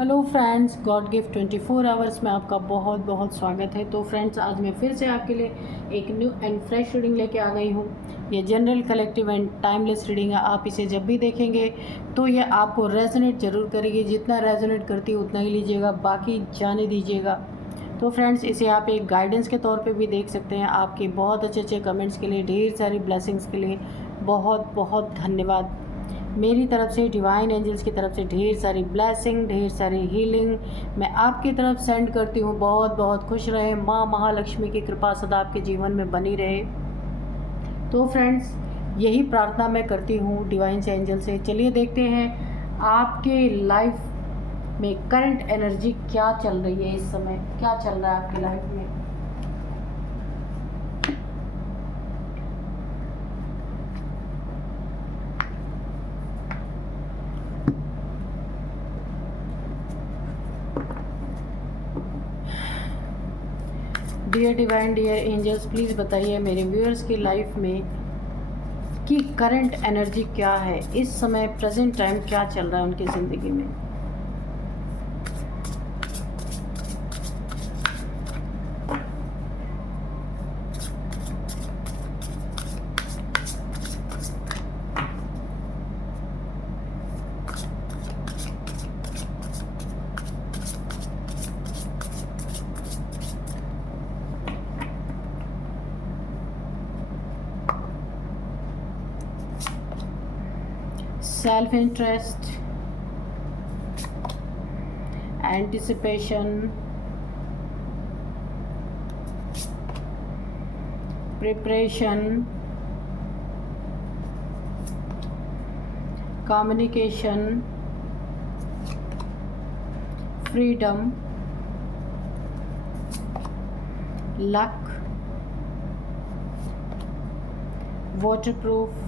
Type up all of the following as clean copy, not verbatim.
Hello friends, God gift 24 hours में आपका बहुत बहुत स्वागत है। तो फ्रेंड्स, आज मैं फिर से आपके लिए एक न्यू एंड फ्रेश रीडिंग लेके आ गई हूँ। ये general, collective and timeless reading है। आप इसे जब भी देखेंगे तो ये आपको रेजोनेट ज़रूर करेगी। जितना रेजोनेट करती है उतना ही लीजिएगा, बाकी जाने दीजिएगा। तो फ्रेंड्स, इसे आप एक गाइडेंस के तौर पे भी देख सकते हैं। आपके बहुत अच्छे अच्छे कमेंट्स के लिए, ढेर सारी ब्लेसिंग्स के लिए बहुत बहुत धन्यवाद। मेरी तरफ से, डिवाइन एंजल्स की तरफ से ढेर सारी ब्लेसिंग, ढेर सारी हीलिंग मैं आपकी तरफ सेंड करती हूँ। बहुत बहुत खुश रहे। माँ महालक्ष्मी की कृपा सदा आपके जीवन में बनी रहे। तो फ्रेंड्स, यही प्रार्थना मैं करती हूँ डिवाइन से, एंजल से। चलिए देखते हैं आपके लाइफ में करंट एनर्जी क्या चल रही है। इस समय क्या चल रहा है आपकी लाइफ में। Dear divine, dear angels, please बताइए मेरे व्यूअर्स की लाइफ में कि करंट एनर्जी क्या है इस समय, प्रेजेंट टाइम क्या चल रहा है उनकी ज़िंदगी में। Self interest, anticipation, preparation, communication, freedom, luck, waterproof,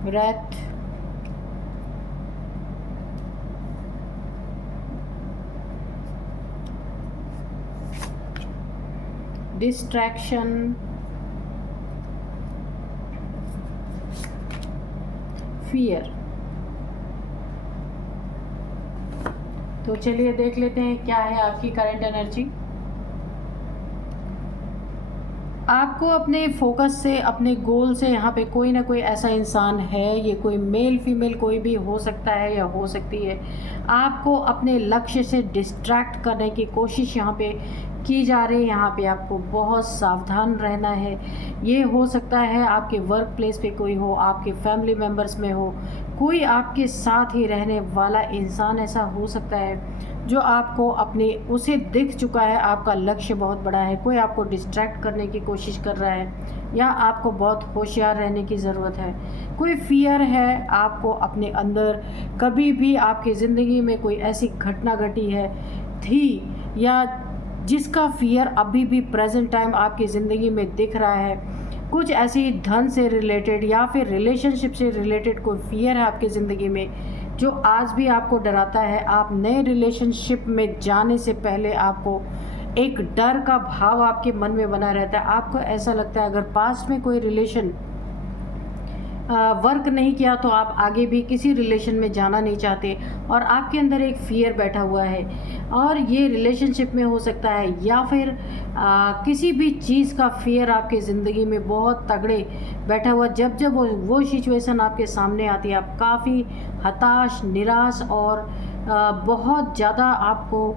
breath, distraction, fear। तो चलिए देख लेते हैं क्या है आपकी करंट एनर्जी। आपको अपने फोकस से, अपने गोल से, यहाँ पे कोई ना कोई ऐसा इंसान है, ये कोई मेल फीमेल कोई भी हो सकता है या हो सकती है, आपको अपने लक्ष्य से डिस्ट्रैक्ट करने की कोशिश यहाँ पे की जा रही है। यहाँ पे आपको बहुत सावधान रहना है। ये हो सकता है आपके वर्क प्लेस पे कोई हो, आपके फैमिली मेम्बर्स में हो, कोई आपके साथ ही रहने वाला इंसान ऐसा हो सकता है जो आपको अपने, उसे दिख चुका है आपका लक्ष्य बहुत बड़ा है। कोई आपको डिस्ट्रैक्ट करने की कोशिश कर रहा है या आपको बहुत होशियार रहने की ज़रूरत है। कोई फियर है आपको अपने अंदर। कभी भी आपकी ज़िंदगी में कोई ऐसी घटना घटी है थी या जिसका फियर अभी भी प्रेजेंट टाइम आपकी ज़िंदगी में दिख रहा है। कुछ ऐसी धन से रिलेटेड या फिर रिलेशनशिप से रिलेटेड कोई फियर है आपकी ज़िंदगी में जो आज भी आपको डराता है। आप नए रिलेशनशिप में जाने से पहले आपको एक डर का भाव आपके मन में बना रहता है। आपको ऐसा लगता है अगर पास्ट में कोई रिलेशन वर्क नहीं किया तो आप आगे भी किसी रिलेशन में जाना नहीं चाहते, और आपके अंदर एक फियर बैठा हुआ है। और ये रिलेशनशिप में हो सकता है या फिर किसी भी चीज़ का फियर आपकी ज़िंदगी में बहुत तगड़े बैठा हुआ। जब जब वो सिचुएशन आपके सामने आती है, आप काफ़ी हताश, निराश और बहुत ज़्यादा आपको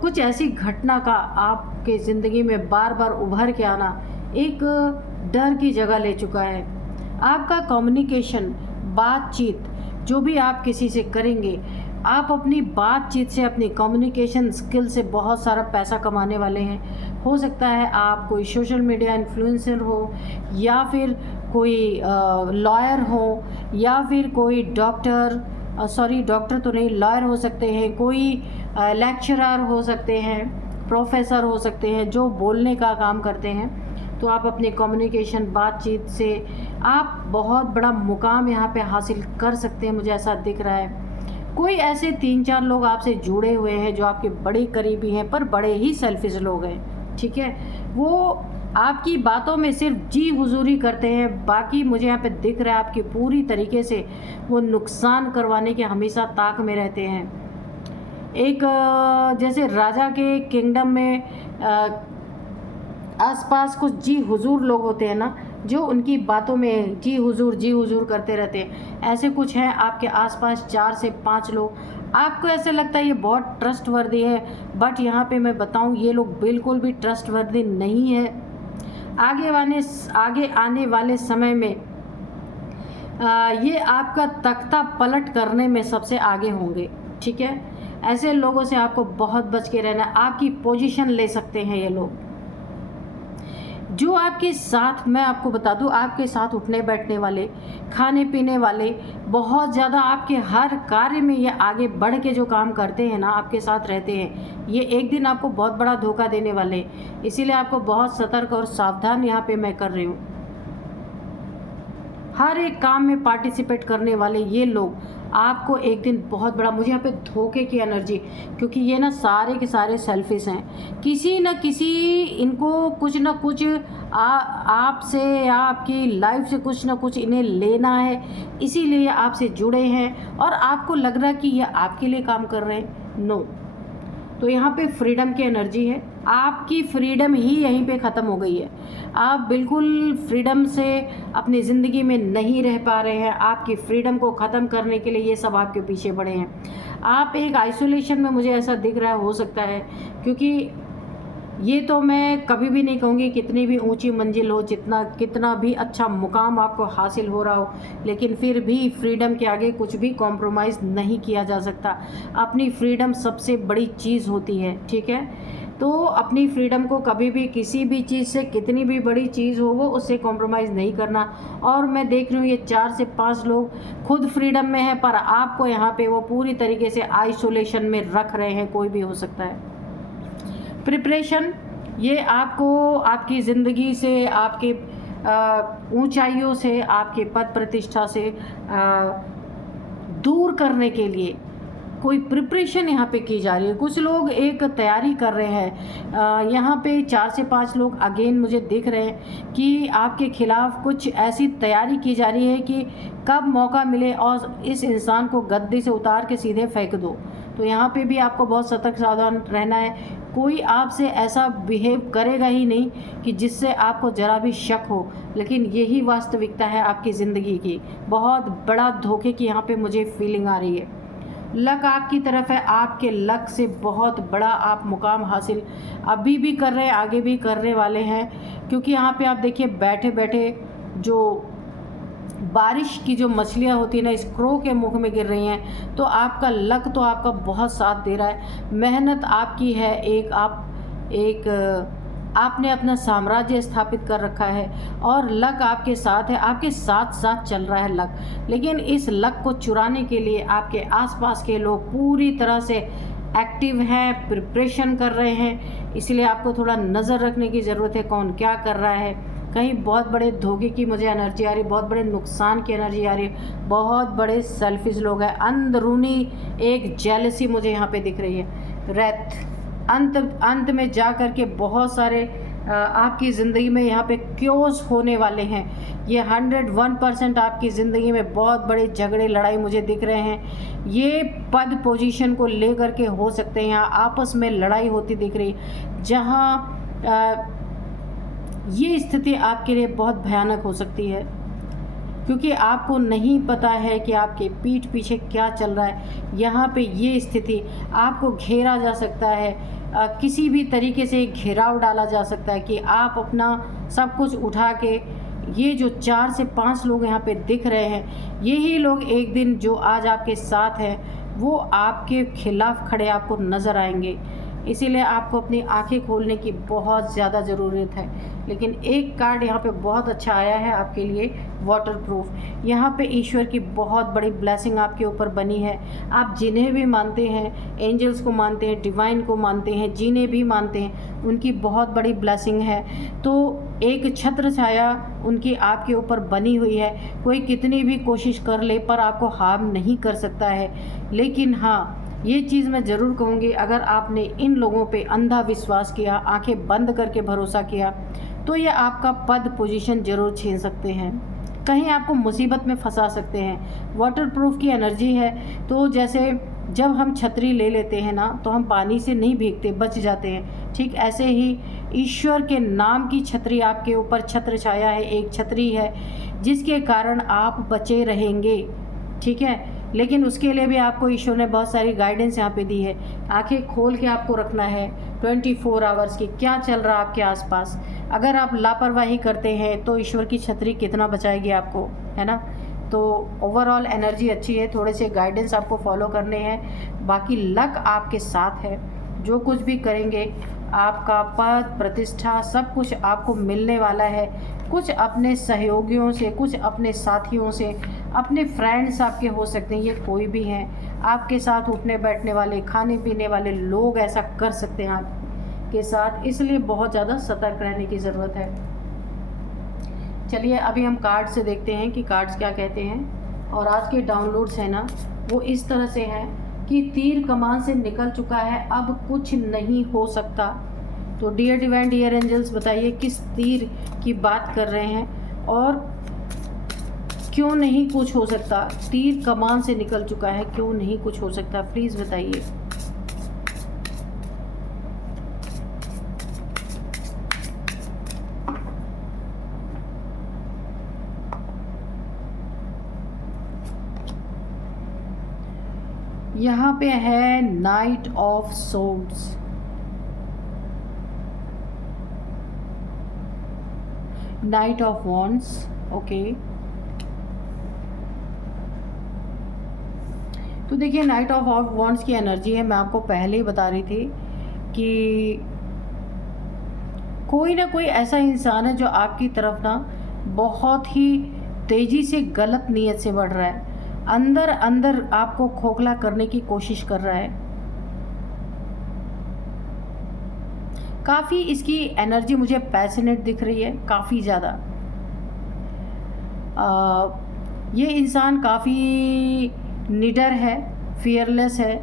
कुछ ऐसी घटना का आपके ज़िंदगी में बार बार उभर के आना एक डर की जगह ले चुका है। आपका कम्युनिकेशन, बातचीत, जो भी आप किसी से करेंगे, आप अपनी बातचीत से, अपनी कम्युनिकेशन स्किल से बहुत सारा पैसा कमाने वाले हैं। हो सकता है आप कोई सोशल मीडिया इन्फ्लुएंसर हो, या फिर कोई लॉयर हो, या फिर कोई डॉक्टर, डॉक्टर तो नहीं, लॉयर हो सकते हैं, कोई लेक्चरर हो सकते हैं, प्रोफेसर हो सकते हैं जो बोलने का काम करते हैं। तो आप अपने कम्युनिकेशन, बातचीत से आप बहुत बड़ा मुकाम यहाँ पे हासिल कर सकते हैं, मुझे ऐसा दिख रहा है। कोई ऐसे 3-4 लोग आपसे जुड़े हुए हैं जो आपके बड़े करीबी हैं पर बड़े ही सेल्फिश लोग हैं, ठीक है। वो आपकी बातों में सिर्फ जी हुजूरी करते हैं, बाकी मुझे यहाँ पे दिख रहा है आपकी पूरी तरीके से वो नुकसान करवाने के हमेशा ताक में रहते हैं। एक जैसे राजा के किंगडम में आसपास कुछ जी हुजूर लोग होते हैं ना, जो उनकी बातों में जी हुजूर करते रहते हैं, ऐसे कुछ हैं आपके आसपास 4 से 5 लोग। आपको ऐसे लगता है ये बहुत ट्रस्टवर्दी है, बट यहाँ पे मैं बताऊँ ये लोग बिल्कुल भी ट्रस्टवर्दी नहीं है। आगे आने वाले समय में ये आपका तख्ता पलट करने में सबसे आगे होंगे, ठीक है। ऐसे लोगों से आपको बहुत बच के रहना है, आपकी पोजीशन ले सकते हैं ये लोग। जो आपके साथ, मैं आपको बता दूं, आपके साथ उठने बैठने वाले, खाने पीने वाले, बहुत ज़्यादा आपके हर कार्य में ये आगे बढ़ के जो काम करते हैं ना, आपके साथ रहते हैं, ये एक दिन आपको बहुत बड़ा धोखा देने वाले हैं। इसीलिए आपको बहुत सतर्क और सावधान यहाँ पे मैं कर रही हूँ। हर एक काम में पार्टिसिपेट करने वाले ये लोग आपको एक दिन बहुत बड़ा, मुझे यहाँ पे धोखे की एनर्जी, क्योंकि ये ना सारे के सारे सेल्फिश हैं, किसी न किसी इनको कुछ ना कुछ आपसे या आपकी लाइफ से कुछ ना कुछ इन्हें लेना है, इसीलिए आपसे जुड़े हैं और आपको लग रहा है कि ये आपके लिए काम कर रहे हैं। नो, तो यहाँ पे फ्रीडम की एनर्जी है, आपकी फ्रीडम ही यहीं पे ख़त्म हो गई है। आप बिल्कुल फ्रीडम से अपनी ज़िंदगी में नहीं रह पा रहे हैं। आपकी फ्रीडम को ख़त्म करने के लिए ये सब आपके पीछे पड़े हैं। आप एक आइसोलेशन में, मुझे ऐसा दिख रहा है, हो सकता है, क्योंकि ये तो मैं कभी भी नहीं कहूँगी कितनी भी ऊंची मंजिल हो, कितना भी अच्छा मुकाम आपको हासिल हो रहा हो, लेकिन फिर भी फ्रीडम के आगे कुछ भी कॉम्प्रोमाइज़ नहीं किया जा सकता। अपनी फ्रीडम सबसे बड़ी चीज़ होती है, ठीक है। तो अपनी फ्रीडम को कभी भी किसी भी चीज़ से, कितनी भी बड़ी चीज़ हो वो, उससे कॉम्प्रोमाइज़ नहीं करना। और मैं देख रही हूँ ये 4 से 5 लोग खुद फ्रीडम में है, पर आपको यहाँ पे वो पूरी तरीके से आइसोलेशन में रख रहे हैं, कोई भी हो सकता है। प्रिपरेशन, ये आपको आपकी ज़िंदगी से, आपके ऊंचाइयों से, आपके पद प्रतिष्ठा से दूर करने के लिए कोई प्रिपरेशन यहाँ पे की जा रही है। कुछ लोग एक तैयारी कर रहे हैं। यहाँ पे 4 से 5 लोग अगेन मुझे दिख रहे हैं कि आपके खिलाफ कुछ ऐसी तैयारी की जा रही है कि कब मौका मिले और इस इंसान को गद्दी से उतार के सीधे फेंक दो। तो यहाँ पे भी आपको बहुत सतर्क सावधान रहना है। कोई आपसे ऐसा बिहेव करेगा ही नहीं कि जिससे आपको ज़रा भी शक हो, लेकिन यही वास्तविकता है आपकी ज़िंदगी की। बहुत बड़ा धोखे की यहाँ पे मुझे फीलिंग आ रही है। लक आपकी तरफ है, आपके लक से बहुत बड़ा आप मुकाम हासिल अभी भी कर रहे हैं, आगे भी करने वाले हैं। क्योंकि यहाँ पे आप देखिए, बैठे बैठे जो बारिश की जो मछलियाँ होती है ना, इस क्रो के मुख में गिर रही हैं। तो आपका लक तो आपका बहुत साथ दे रहा है, मेहनत आपकी है, आपने अपना साम्राज्य स्थापित कर रखा है और लक आपके साथ है, आपके साथ साथ चल रहा है लक। लेकिन इस लक को चुराने के लिए आपके आसपास के लोग पूरी तरह से एक्टिव हैं, प्रिपरेशन कर रहे हैं। इसलिए आपको थोड़ा नज़र रखने की ज़रूरत है, कौन क्या कर रहा है। कहीं बहुत बड़े धोखे की मुझे एनर्जी आ रही है, बहुत बड़े नुकसान की एनर्जी आ रही है, बहुत बड़े सेल्फिश लोग हैं। अंदरूनी एक जेलसी मुझे यहाँ पे दिख रही है। रेत अंत में जा कर के बहुत सारे आपकी ज़िंदगी में यहाँ पे क्योस होने वाले हैं। ये 101% आपकी ज़िंदगी में बहुत बड़े झगड़े लड़ाई मुझे दिख रहे हैं। ये पद पोजीशन को लेकर के हो सकते हैं, यहाँ आपस में लड़ाई होती दिख रही, जहाँ ये स्थिति आपके लिए बहुत भयानक हो सकती है, क्योंकि आपको नहीं पता है कि आपके पीठ पीछे क्या चल रहा है। यहाँ पे ये स्थिति आपको घेरा जा सकता है, किसी भी तरीके से घेराव डाला जा सकता है कि आप अपना सब कुछ उठा के, ये जो 4 से 5 लोग यहाँ पे दिख रहे हैं, यही लोग एक दिन जो आज आपके साथ हैं वो आपके खिलाफ खड़े आपको नज़र आएंगे। इसीलिए आपको अपनी आंखें खोलने की बहुत ज़्यादा ज़रूरत है। लेकिन एक कार्ड यहाँ पे बहुत अच्छा आया है आपके लिए, वाटरप्रूफ। यहाँ पे ईश्वर की बहुत बड़ी ब्लेसिंग आपके ऊपर बनी है। आप जिन्हें भी मानते हैं, एंजल्स को मानते हैं, डिवाइन को मानते हैं, जिन्हें भी मानते हैं, उनकी बहुत बड़ी ब्लेसिंग है। तो एक छत्र छाया उनकी आपके ऊपर बनी हुई है। कोई कितनी भी कोशिश कर ले पर आपको हार्म नहीं कर सकता है। लेकिन हाँ, ये चीज़ मैं ज़रूर कहूँगी, अगर आपने इन लोगों पे अंधा विश्वास किया, आंखें बंद करके भरोसा किया, तो ये आपका पद पोजीशन ज़रूर छीन सकते हैं, कहीं आपको मुसीबत में फंसा सकते हैं। वाटरप्रूफ की एनर्जी है, तो जैसे जब हम छतरी ले लेते हैं ना, तो हम पानी से नहीं भीगते, बच जाते हैं। ठीक ऐसे ही ईश्वर के नाम की छतरी आपके ऊपर छत्र छाया है, एक छतरी है जिसके कारण आप बचे रहेंगे। ठीक है, लेकिन उसके लिए भी आपको ईश्वर ने बहुत सारी गाइडेंस यहाँ पे दी है। आंखें खोल के आपको रखना है 24 आवर्स की, क्या चल रहा है आपके आसपास। अगर आप लापरवाही करते हैं तो ईश्वर की छतरी कितना बचाएगी आपको, है ना। तो ओवरऑल एनर्जी अच्छी है, थोड़े से गाइडेंस आपको फॉलो करने हैं, बाकी लक आपके साथ है। जो कुछ भी करेंगे आपका पद प्रतिष्ठा सब कुछ आपको मिलने वाला है। कुछ अपने सहयोगियों से, कुछ अपने साथियों से, अपने फ्रेंड्स आपके हो सकते हैं, ये कोई भी हैं आपके साथ उठने बैठने वाले, खाने पीने वाले लोग ऐसा कर सकते हैं आपके साथ, इसलिए बहुत ज़्यादा सतर्क रहने की ज़रूरत है। चलिए अभी हम कार्ड से देखते हैं कि कार्ड्स क्या कहते हैं। और आज के डाउनलोड्स हैं ना, वो इस तरह से हैं कि तीर कमान से निकल चुका है, अब कुछ नहीं हो सकता। तो डियर डिवाइन, डियर एंजल्स, बताइए किस तीर की बात कर रहे हैं और क्यों नहीं कुछ हो सकता। तीर कमान से निकल चुका है, क्यों नहीं कुछ हो सकता, प्लीज़ बताइए। यहाँ पे है night of swords, night of wands, okay. तो देखिए नाइट ऑफ वॉन्ड्स की एनर्जी है, मैं आपको पहले ही बता रही थी कि कोई ना कोई ऐसा इंसान है जो आपकी तरफ ना बहुत ही तेज़ी से गलत नीयत से बढ़ रहा है, अंदर अंदर आपको खोखला करने की कोशिश कर रहा है। काफ़ी इसकी एनर्जी मुझे पैशनेट दिख रही है, काफ़ी ज़्यादा। ये इंसान काफ़ी निडर है, फियरलेस है,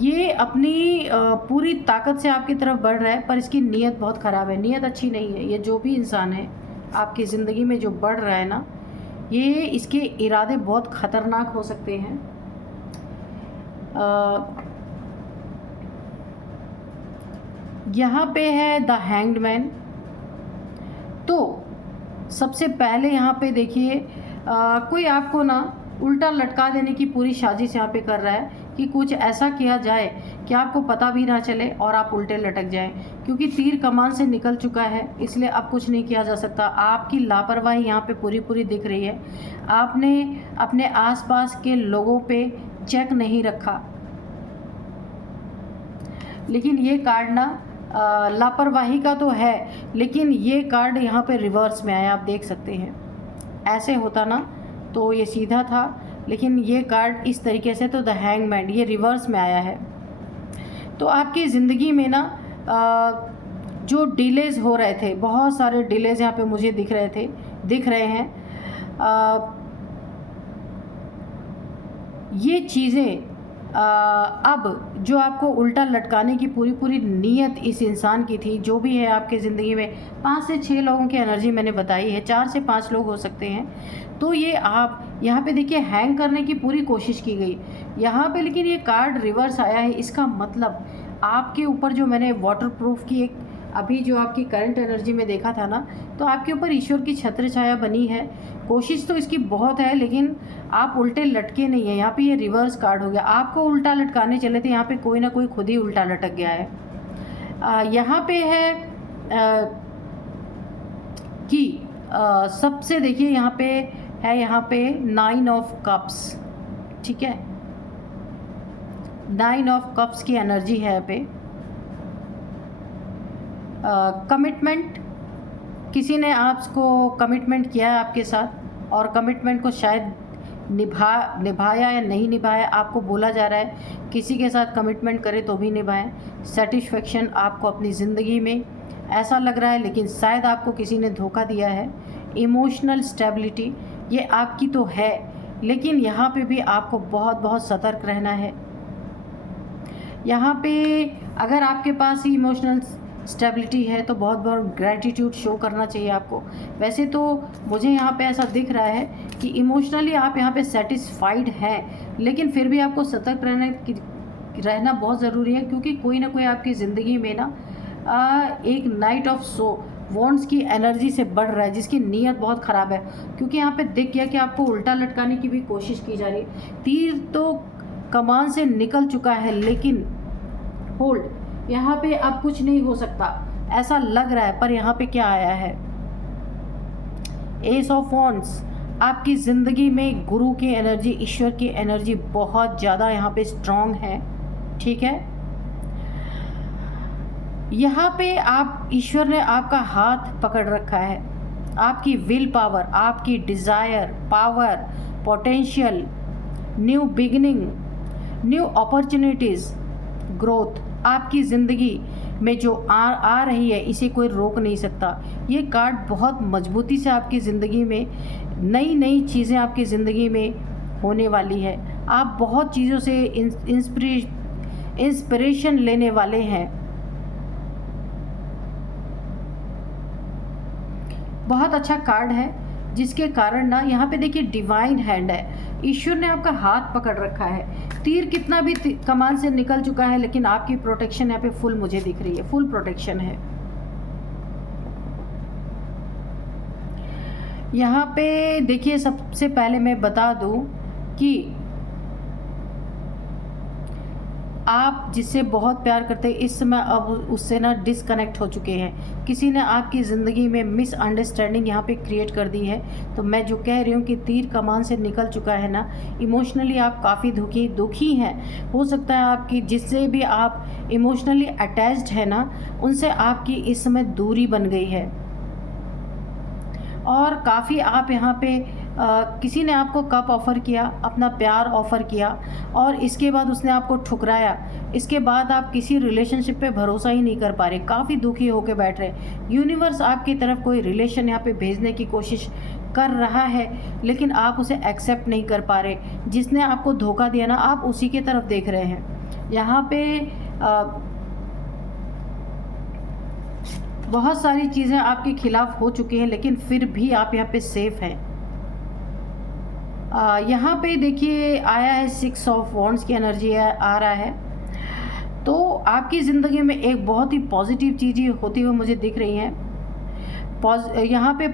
ये अपनी पूरी ताकत से आपकी तरफ बढ़ रहा है, पर इसकी नीयत बहुत ख़राब है, नीयत अच्छी नहीं है। ये जो भी इंसान है आपकी ज़िंदगी में जो बढ़ रहा है ना, ये इसके इरादे बहुत ख़तरनाक हो सकते हैं। यहाँ पे है द हैंग्ड मैन। तो सबसे पहले यहाँ पे देखिए कोई आपको ना उल्टा लटका देने की पूरी साजिश यहाँ पे कर रहा है कि कुछ ऐसा किया जाए कि आपको पता भी ना चले और आप उल्टे लटक जाएं, क्योंकि तीर कमान से निकल चुका है, इसलिए अब कुछ नहीं किया जा सकता। आपकी लापरवाही यहाँ पे पूरी पूरी दिख रही है। आपने अपने आसपास के लोगों पे चेक नहीं रखा। लेकिन ये कार्ड ना लापरवाही का तो है, लेकिन ये कार्ड यहाँ पे रिवर्स में आया, आप देख सकते हैं। ऐसे होता ना तो ये सीधा था, लेकिन ये कार्ड इस तरीके से, तो द हैंगमैन ये रिवर्स में आया है। तो आपकी ज़िंदगी में ना जो डिलेज हो रहे थे, बहुत सारे डिलेज यहाँ पे मुझे दिख रहे हैं। ये चीज़ें अब जो आपको उल्टा लटकाने की पूरी पूरी नीयत इस इंसान की थी, जो भी है आपके ज़िंदगी में 5 से 6 लोगों की एनर्जी मैंने बताई है, 4 से 5 लोग हो सकते हैं। तो ये आप यहाँ पे देखिए हैंग करने की पूरी कोशिश की गई यहाँ पे, लेकिन ये कार्ड रिवर्स आया है। इसका मतलब आपके ऊपर जो मैंने वाटरप्रूफ की एक अभी जो आपकी करंट एनर्जी में देखा था ना, तो आपके ऊपर ईश्वर की छत्र छाया बनी है। कोशिश तो इसकी बहुत है, लेकिन आप उल्टे लटके नहीं हैं। यहाँ पे ये रिवर्स कार्ड हो गया, आपको उल्टा लटकाने चले थे, यहाँ पे कोई ना कोई खुद ही उल्टा लटक गया है। यहाँ पे है कि सबसे देखिए यहाँ पे 9 ऑफ कप्स, ठीक है, 9 ऑफ कप्स की एनर्जी है यहाँ पे। कमिटमेंट, किसी ने आपको कमिटमेंट किया है आपके साथ, और कमिटमेंट को शायद निभाया या नहीं निभाया, आपको बोला जा रहा है किसी के साथ कमिटमेंट करें तो भी निभाएं। सेटिस्फेक्शन आपको अपनी ज़िंदगी में ऐसा लग रहा है, लेकिन शायद आपको किसी ने धोखा दिया है। इमोशनल स्टेबिलिटी ये आपकी तो है, लेकिन यहाँ पे भी आपको बहुत बहुत सतर्क रहना है। यहाँ पे अगर आपके पास इमोशनल स्टेबिलिटी है, तो बहुत बहुत ग्रैटिट्यूड शो करना चाहिए आपको। वैसे तो मुझे यहाँ पे ऐसा दिख रहा है कि इमोशनली आप यहाँ पे सेटिस्फाइड हैं, लेकिन फिर भी आपको सतर्क रहना बहुत ज़रूरी है, क्योंकि कोई ना कोई आपकी ज़िंदगी में ना एक नाइट ऑफ वॉन्ड्स की एनर्जी से बढ़ रहा है, जिसकी नीयत बहुत ख़राब है। क्योंकि यहाँ पे दिख गया कि आपको उल्टा लटकाने की भी कोशिश की जा रही है। तीर तो कमान से निकल चुका है, लेकिन होल्ड, यहाँ पे अब कुछ नहीं हो सकता ऐसा लग रहा है। पर यहाँ पे क्या आया है, एस ऑफ वॉन्ड्स। आपकी ज़िंदगी में गुरु की एनर्जी, ईश्वर की एनर्जी बहुत ज़्यादा यहाँ पे स्ट्रांग है, ठीक है। यहाँ पे आप, ईश्वर ने आपका हाथ पकड़ रखा है। आपकी विल पावर, आपकी desire, power, potential, new beginning, new opportunities, growth आपकी ज़िंदगी में जो आ रही है, इसे कोई रोक नहीं सकता। ये कार्ड बहुत मजबूती से आपकी ज़िंदगी में नई नई चीज़ें आपकी ज़िंदगी में होने वाली है। आप बहुत चीज़ों से इंस्पिरेशन लेने वाले हैं। बहुत अच्छा कार्ड है, जिसके कारण ना यहाँ पे देखिए डिवाइन हैंड है। ईश्वर ने आपका हाथ पकड़ रखा है। तीर कितना भी कमान से निकल चुका है, लेकिन आपकी प्रोटेक्शन यहाँ पे फुल मुझे दिख रही है, फुल प्रोटेक्शन है। यहाँ पे देखिए, सबसे पहले मैं बता दूँ कि आप जिससे बहुत प्यार करते हैं, इस समय अब उससे ना डिसकनेक्ट हो चुके हैं। किसी ने आपकी ज़िंदगी में मिसअंडरस्टैंडिंग यहाँ पे क्रिएट कर दी है। तो मैं जो कह रही हूँ कि तीर कमान से निकल चुका है ना, इमोशनली आप काफ़ी दुखी हैं। हो सकता है आपकी जिससे भी आप इमोशनली अटैच्ड है ना, उनसे आपकी इस समय दूरी बन गई है। और काफ़ी आप यहाँ पे किसी ने आपको कप ऑफ़र किया, अपना प्यार ऑफ़र किया, और इसके बाद उसने आपको ठुकराया। इसके बाद आप किसी रिलेशनशिप पे भरोसा ही नहीं कर पा रहे, काफ़ी दुखी होकर बैठ रहे। यूनिवर्स आपकी तरफ कोई रिलेशन यहाँ पे भेजने की कोशिश कर रहा है, लेकिन आप उसे एक्सेप्ट नहीं कर पा रहे। जिसने आपको धोखा दिया ना, आप उसी की तरफ देख रहे हैं। यहाँ पे बहुत सारी चीज़ें आपके खिलाफ हो चुकी हैं, लेकिन फिर भी आप यहाँ पे सेफ हैं। यहाँ पे देखिए आया है 6 ऑफ वॉन्ड्स की एनर्जी आ रहा है। तो आपकी ज़िंदगी में एक बहुत ही पॉजिटिव चीज़ें होती हुई मुझे दिख रही हैं। यहाँ पे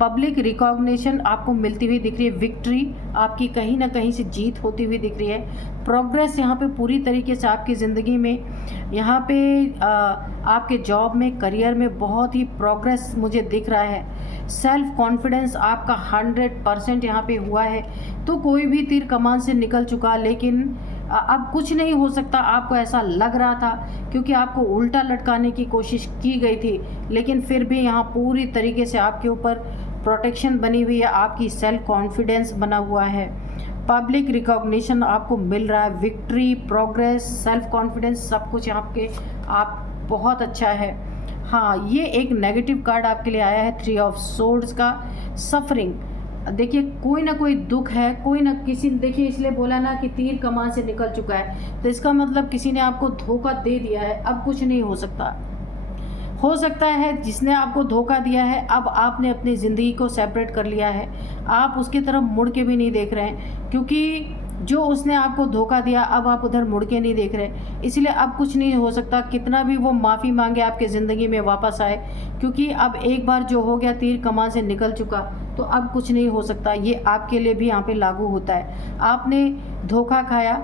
पब्लिक रिकॉग्निशन आपको मिलती हुई दिख रही है। विक्ट्री आपकी कहीं ना कहीं से जीत होती हुई दिख रही है। प्रोग्रेस यहाँ पे पूरी तरीके से आपकी ज़िंदगी में, यहाँ पे आपके जॉब में, करियर में बहुत ही प्रोग्रेस मुझे दिख रहा है। सेल्फ कॉन्फिडेंस आपका 100% यहाँ पे हुआ है। तो कोई भी तीर कमान से निकल चुका, लेकिन अब कुछ नहीं हो सकता, आपको ऐसा लग रहा था, क्योंकि आपको उल्टा लटकाने की कोशिश की गई थी, लेकिन फिर भी यहाँ पूरी तरीके से आपके ऊपर प्रोटेक्शन बनी हुई है। आपकी सेल्फ कॉन्फिडेंस बना हुआ है। पब्लिक रिकॉग्निशन आपको मिल रहा है। विक्ट्री, प्रोग्रेस, सेल्फ कॉन्फिडेंस, सब कुछ आप बहुत अच्छा है। हाँ, ये एक नेगेटिव कार्ड आपके लिए आया है, 3 ऑफ सोर्ड्स का, सफरिंग। देखिए कोई ना कोई दुख है, कोई ना किसी, देखिए इसलिए बोला ना कि तीर कमान से निकल चुका है, तो इसका मतलब किसी ने आपको धोखा दे दिया है। अब कुछ नहीं हो सकता है जिसने आपको धोखा दिया है, अब आपने अपनी ज़िंदगी को सेपरेट कर लिया है। आप उसकी तरफ मुड़ के भी नहीं देख रहे हैं, क्योंकि जो उसने आपको धोखा दिया, अब आप उधर मुड़ के नहीं देख रहे, इसलिए अब कुछ नहीं हो सकता। कितना भी वो माफ़ी मांगे आपके ज़िंदगी में वापस आए, क्योंकि अब एक बार जो हो गया, तीर कमान से निकल चुका, तो अब कुछ नहीं हो सकता। ये आपके लिए भी यहाँ पे लागू होता है। आपने धोखा खाया,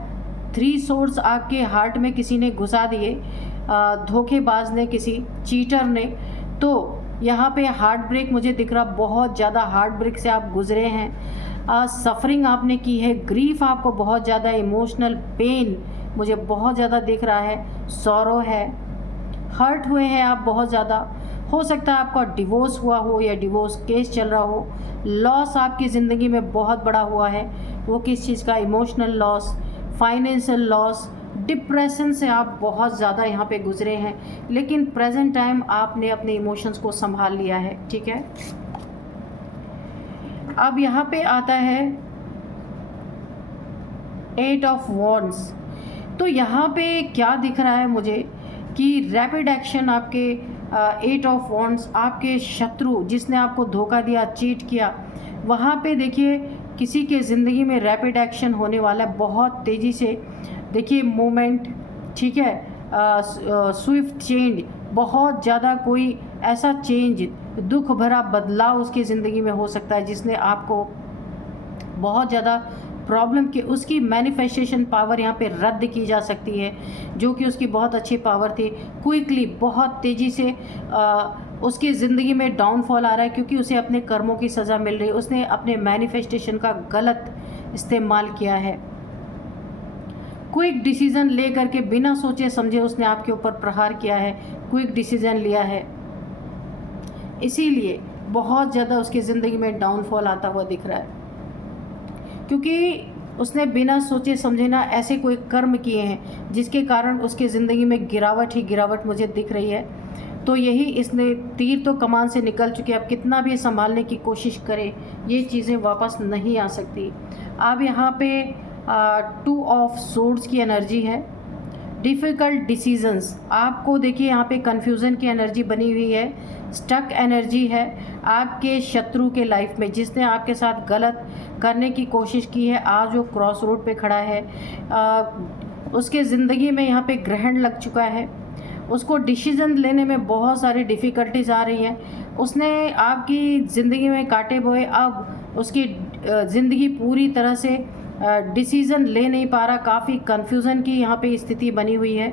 3 सोर्ड्स आपके हार्ट में किसी ने घुसा दिए, धोखेबाज ने, किसी चीटर ने। तो यहाँ पे हार्ट ब्रेक मुझे दिख रहा, बहुत ज़्यादा हार्ट ब्रेक से आप गुजरे हैं। सफरिंग आपने की है, ग्रीफ आपको बहुत ज़्यादा, इमोशनल पेन मुझे बहुत ज़्यादा दिख रहा है, सॉरो है, हर्ट हुए हैं आप बहुत ज़्यादा। हो सकता है आपका डिवोर्स हुआ हो या डिवोर्स केस चल रहा हो। लॉस आपकी ज़िंदगी में बहुत बड़ा हुआ है। वो किस चीज़ का? Emotional loss, financial loss, depression से आप बहुत ज़्यादा यहाँ पे गुजरे हैं, लेकिन प्रेजेंट टाइम आपने अपने इमोशंस को संभाल लिया है, ठीक है। अब यहाँ पे आता है 8 ऑफ वॉन्ड्स। तो यहाँ पे क्या दिख रहा है मुझे कि रैपिड एक्शन आपके 8 ऑफ वॉन्ड्स, आपके शत्रु जिसने आपको धोखा दिया, चीट किया, वहाँ पे देखिए किसी के ज़िंदगी में रैपिड एक्शन होने वाला है, बहुत तेज़ी से देखिए मूवमेंट, ठीक है, स्विफ्ट चेंज, बहुत ज़्यादा कोई ऐसा चेंज, दुख भरा बदलाव उसकी ज़िंदगी में हो सकता है जिसने आपको बहुत ज़्यादा प्रॉब्लम की, उसकी मैनिफेस्टेशन पावर यहाँ पे रद्द की जा सकती है, जो कि उसकी बहुत अच्छी पावर थी। क्विकली, बहुत तेज़ी से उसकी ज़िंदगी में डाउनफॉल आ रहा है क्योंकि उसे अपने कर्मों की सज़ा मिल रही है, उसने अपने मैनिफेस्टेशन का गलत इस्तेमाल किया है। क्विक डिसीज़न ले करके बिना सोचे समझे उसने आपके ऊपर प्रहार किया है, क्विक डिसीज़न लिया है, इसीलिए बहुत ज़्यादा उसकी ज़िंदगी में डाउनफॉल आता हुआ दिख रहा है, क्योंकि उसने बिना सोचे समझे ना ऐसे कोई कर्म किए हैं जिसके कारण उसके ज़िंदगी में गिरावट ही गिरावट मुझे दिख रही है। तो यही, इसने तीर तो कमान से निकल चुके, अब कितना भी संभालने की कोशिश करे ये चीज़ें वापस नहीं आ सकती। अब यहाँ पे 2 ऑफ सोर्ड्स की एनर्जी है, डिफ़िकल्ट डिसीजंस, आपको देखिए यहाँ पे कन्फ्यूज़न की एनर्जी बनी हुई है, स्टक एनर्जी है आपके शत्रु के लाइफ में जिसने आपके साथ गलत करने की कोशिश की है, आज वो क्रॉस रोड पे खड़ा है, उसके ज़िंदगी में यहाँ पे ग्रहण लग चुका है, उसको डिसीज़न लेने में बहुत सारी डिफ़िकल्टीज आ रही हैं, उसने आपकी ज़िंदगी में काटे बोए, अब उसकी ज़िंदगी पूरी तरह से डिसीज़न ले नहीं पा रहा, काफ़ी कन्फ्यूज़न की यहाँ पे स्थिति बनी हुई है,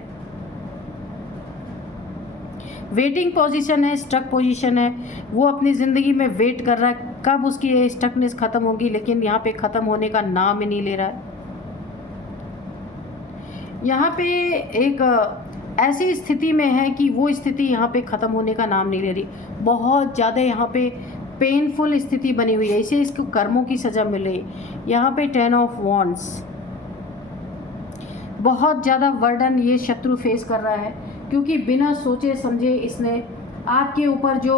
वेटिंग पोजीशन है, स्टक पोजीशन है, वो अपनी ज़िंदगी में वेट कर रहा है कब उसकी ये स्टकनेस ख़त्म होगी, लेकिन यहाँ पे ख़त्म होने का नाम ही नहीं ले रहा है। यहाँ पे एक ऐसी स्थिति में है कि वो स्थिति यहाँ पे ख़त्म होने का नाम नहीं ले रही, बहुत ज़्यादा यहाँ पे पेनफुल स्थिति बनी हुई है, इसे इसको कर्मों की सज़ा मिल रही है। यहाँ पे 10 ऑफ वॉन्ड्स, बहुत ज़्यादा वर्डन ये शत्रु फेस कर रहा है क्योंकि बिना सोचे समझे इसने आपके ऊपर जो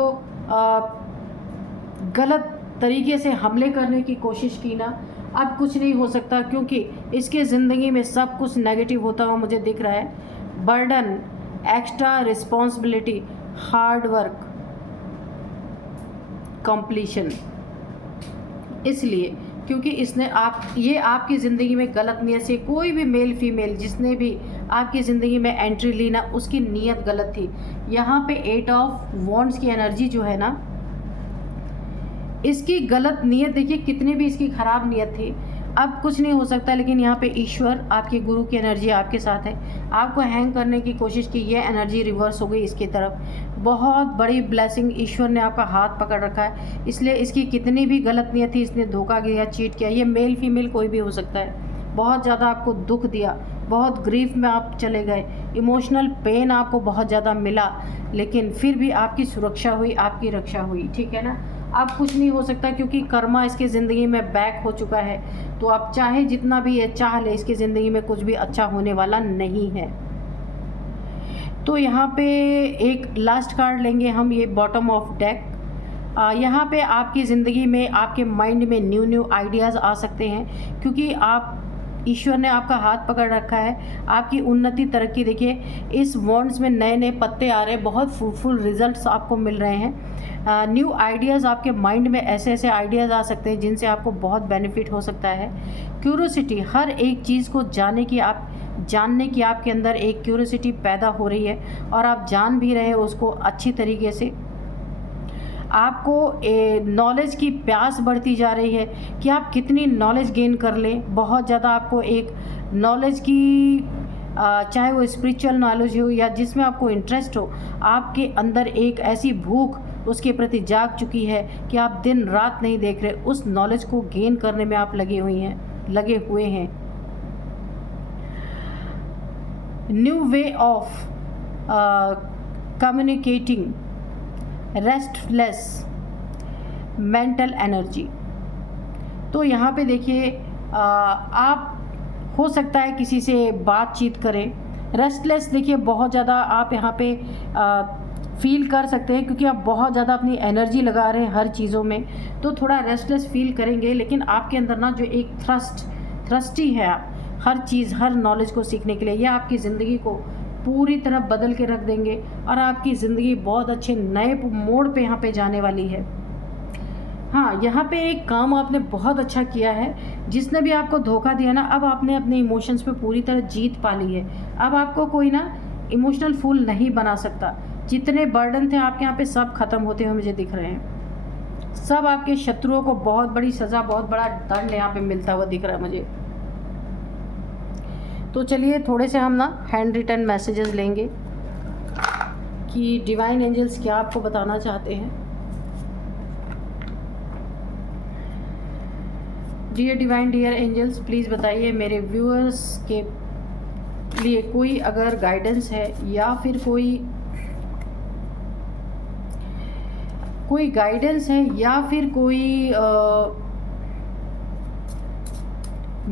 गलत तरीके से हमले करने की कोशिश की ना, अब कुछ नहीं हो सकता क्योंकि इसके ज़िंदगी में सब कुछ नेगेटिव होता हुआ मुझे दिख रहा है। Burden, extra responsibility, hard work, completion, इसलिए क्योंकि इसने ये आपकी ज़िंदगी में गलत नीयत से, कोई भी मेल फीमेल जिसने भी आपकी ज़िंदगी में एंट्री ली ना, उसकी नीयत गलत थी। यहाँ पे 8 ऑफ वॉन्ड्स की एनर्जी जो है ना, इसकी गलत नीयत देखिए, कितनी भी इसकी ख़राब नीयत थी, अब कुछ नहीं हो सकता। लेकिन यहाँ पे ईश्वर, आपके गुरु की एनर्जी आपके साथ है, आपको हैंग करने की कोशिश की, ये एनर्जी रिवर्स हो गई इसकी तरफ, बहुत बड़ी ब्लेसिंग, ईश्वर ने आपका हाथ पकड़ रखा है। इसलिए इसकी कितनी भी गलत नीयत थी, इसने धोखा दिया, चीट किया, ये मेल फीमेल कोई भी हो सकता है, बहुत ज़्यादा आपको दुख दिया, बहुत ग्रीफ में आप चले गए, इमोशनल पेन आपको बहुत ज़्यादा मिला, लेकिन फिर भी आपकी सुरक्षा हुई, आपकी रक्षा हुई, ठीक है ना। अब कुछ नहीं हो सकता क्योंकि कर्मा इसकी ज़िंदगी में बैक हो चुका है, तो आप चाहे जितना भी ये चाह ले, इसकी ज़िंदगी में कुछ भी अच्छा होने वाला नहीं है। तो यहाँ पे एक लास्ट कार्ड लेंगे हम, ये बॉटम ऑफ डेक। यहाँ पे आपकी ज़िंदगी में, आपके माइंड में न्यू आइडियाज़ आ सकते हैं क्योंकि आप, ईश्वर ने आपका हाथ पकड़ रखा है, आपकी उन्नति तरक्की देखिए, इस वॉन्ड्स में नए नए पत्ते आ रहे हैं, बहुत फ्रूटफुल रिजल्ट्स आपको मिल रहे हैं, न्यू आइडियाज़ आपके माइंड में, ऐसे ऐसे आइडियाज़ आ सकते हैं जिनसे आपको बहुत बेनिफिट हो सकता है। क्यूरोसिटी, हर एक चीज़ को जानने की आपके अंदर एक क्यूरोसिटी पैदा हो रही है और आप जान भी रहे हैं उसको अच्छी तरीके से। आपको नॉलेज की प्यास बढ़ती जा रही है कि आप कितनी नॉलेज गेन कर लें, बहुत ज़्यादा आपको एक नॉलेज की, चाहे वो स्पिरिचुअल नॉलेज हो या जिसमें आपको इंटरेस्ट हो, आपके अंदर एक ऐसी भूख उसके प्रति जाग चुकी है कि आप दिन रात नहीं देख रहे, उस नॉलेज को गेन करने में आप लगे हुए हैं। New way of communicating, restless mental energy. तो यहाँ पे देखिए, आप हो सकता है किसी से बातचीत करें, रेस्टलेस देखिए बहुत ज़्यादा आप यहाँ पे फील कर सकते हैं क्योंकि आप बहुत ज़्यादा अपनी एनर्जी लगा रहे हैं हर चीज़ों में, तो थोड़ा रेस्टलेस फील करेंगे। लेकिन आपके अंदर ना जो एक थ्रस्टी है, हर चीज़, हर नॉलेज को सीखने के लिए, यह आपकी ज़िंदगी को पूरी तरह बदल के रख देंगे और आपकी ज़िंदगी बहुत अच्छे नए मोड़ पे यहाँ पे जाने वाली है। हाँ, यहाँ पे एक काम आपने बहुत अच्छा किया है। जिसने भी आपको धोखा दिया ना, अब आपने अपने इमोशंस पे पूरी तरह जीत पा ली है। अब आपको कोई ना इमोशनल फूल नहीं बना सकता। जितने बर्डन थे आपके यहाँ पे सब खत्म होते हुए मुझे दिख रहे हैं। सब आपके शत्रुओं को बहुत बड़ी सज़ा, बहुत बड़ा दंड यहाँ पे मिलता हुआ दिख रहा है मुझे। तो चलिए थोड़े से हम ना हैंड रिटन मैसेजेस लेंगे कि डिवाइन एंजल्स क्या आपको बताना चाहते हैं। Dear divine, dear angels, please बताइए मेरे व्यूअर्स के लिए कोई अगर गाइडेंस है या फिर कोई गाइडेंस है या फिर कोई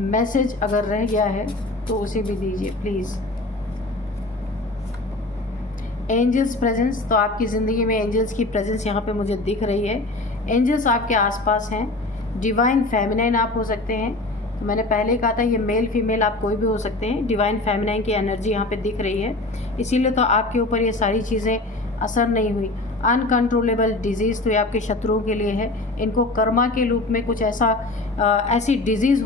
मैसेज अगर रह गया है तो उसे भी दीजिए प्लीज़। एंजल्स प्रेजेंस, तो आपकी ज़िंदगी में एंजल्स की प्रेजेंस यहाँ पे मुझे दिख रही है। एंजल्स आपके आसपास हैं। डिवाइन फेमिनाइन आप हो सकते हैं, तो मैंने पहले कहा था ये मेल फीमेल आप कोई भी हो सकते हैं। डिवाइन फेमिनाइन की एनर्जी यहाँ पे दिख रही है, इसीलिए तो आपके ऊपर ये सारी चीज़ें असर नहीं हुई। अनकंट्रोलेबल डिजीज़ तो ये आपके शत्रुओं के लिए है। इनको कर्मा के रूप में कुछ ऐसी डिजीज़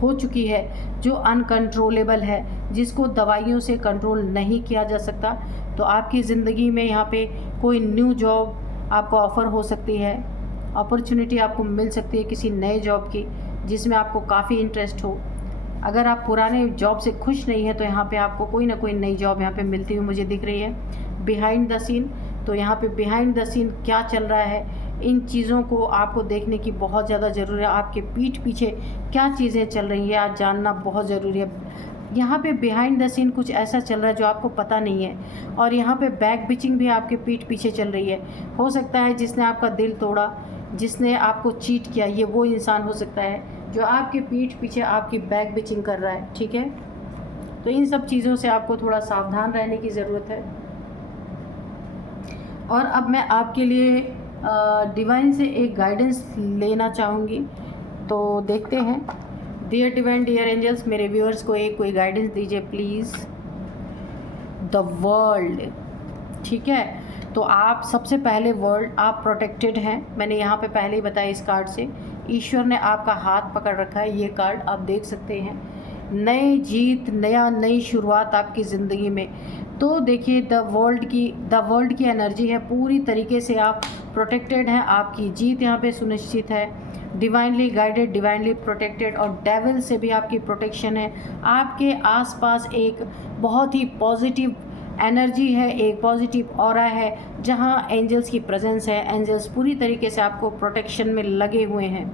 हो चुकी है जो अनकंट्रोलेबल है, जिसको दवाइयों से कंट्रोल नहीं किया जा सकता। तो आपकी ज़िंदगी में यहाँ पे कोई न्यू जॉब आपको ऑफ़र हो सकती है, अपॉर्चुनिटी आपको मिल सकती है किसी नए जॉब की जिसमें आपको काफ़ी इंटरेस्ट हो। अगर आप पुराने जॉब से खुश नहीं हैं तो यहाँ पे आपको कोई ना कोई नई जॉब यहाँ पे मिलती हुई मुझे दिख रही है। बिहाइंड द सीन, तो यहाँ पे बिहाइंड द सीन क्या चल रहा है, इन चीज़ों को आपको देखने की बहुत ज़्यादा ज़रूरी है। आपके पीठ पीछे क्या चीज़ें चल रही है आज जानना बहुत ज़रूरी है। यहाँ पे बिहाइंड द सीन कुछ ऐसा चल रहा है जो आपको पता नहीं है, और यहाँ पे बैक बिचिंग भी आपके पीठ पीछे चल रही है। हो सकता है जिसने आपका दिल तोड़ा, जिसने आपको चीट किया, ये वो इंसान हो सकता है जो आपके पीठ पीछे आपकी बैक बिचिंग कर रहा है। ठीक है, तो इन सब चीज़ों से आपको थोड़ा सावधान रहने की ज़रूरत है। और अब मैं आपके लिए डिवाइन से एक गाइडेंस लेना चाहूँगी, तो देखते हैं। डियर डिवाइन, डियर एंजल्स, मेरे व्यूअर्स को कोई गाइडेंस दीजिए प्लीज़। द वर्ल्ड, ठीक है, तो आप सबसे पहले वर्ल्ड, आप प्रोटेक्टेड हैं। मैंने यहाँ पे पहले ही बताया इस कार्ड से ईश्वर ने आपका हाथ पकड़ रखा है। ये कार्ड आप देख सकते हैं, नई जीत, नई शुरुआत आपकी ज़िंदगी में। तो देखिए द वर्ल्ड की एनर्जी है, पूरी तरीके से आप प्रोटेक्टेड हैं। आपकी जीत यहाँ पे सुनिश्चित है। डिवाइनली गाइडेड, डिवाइनली प्रोटेक्टेड, और डेविल से भी आपकी प्रोटेक्शन है। आपके आसपास एक बहुत ही पॉजिटिव एनर्जी है, एक पॉजिटिव ऑरा है जहाँ एंजल्स की प्रेजेंस है। एंजल्स पूरी तरीके से आपको प्रोटेक्शन में लगे हुए हैं।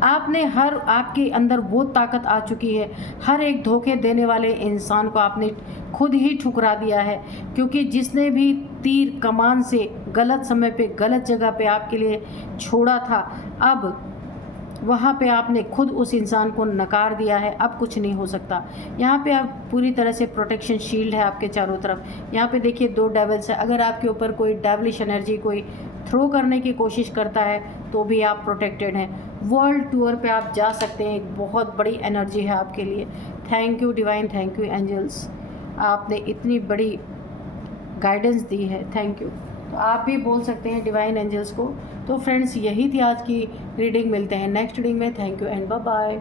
आपके अंदर वो ताकत आ चुकी है, हर एक धोखे देने वाले इंसान को आपने खुद ही ठुकरा दिया है। क्योंकि जिसने भी तीर कमान से गलत समय पे गलत जगह पे आपके लिए छोड़ा था, अब वहाँ पे आपने खुद उस इंसान को नकार दिया है। अब कुछ नहीं हो सकता। यहाँ पे आप पूरी तरह से प्रोटेक्शन शील्ड है आपके चारों तरफ। यहाँ पे देखिए 2 डेविल्स है। अगर आपके ऊपर कोई डेविलिश एनर्जी कोई थ्रो करने की कोशिश करता है तो भी आप प्रोटेक्टेड हैं। वर्ल्ड टूर पे आप जा सकते हैं, एक बहुत बड़ी एनर्जी है आपके लिए। Thank you divine, thank you angels, आपने इतनी बड़ी गाइडेंस दी है, थैंक यू। तो आप भी बोल सकते हैं डिवाइन एंजल्स को। तो फ्रेंड्स, यही थी आज की रीडिंग। मिलते हैं नेक्स्ट रीडिंग में। Thank you and bye bye.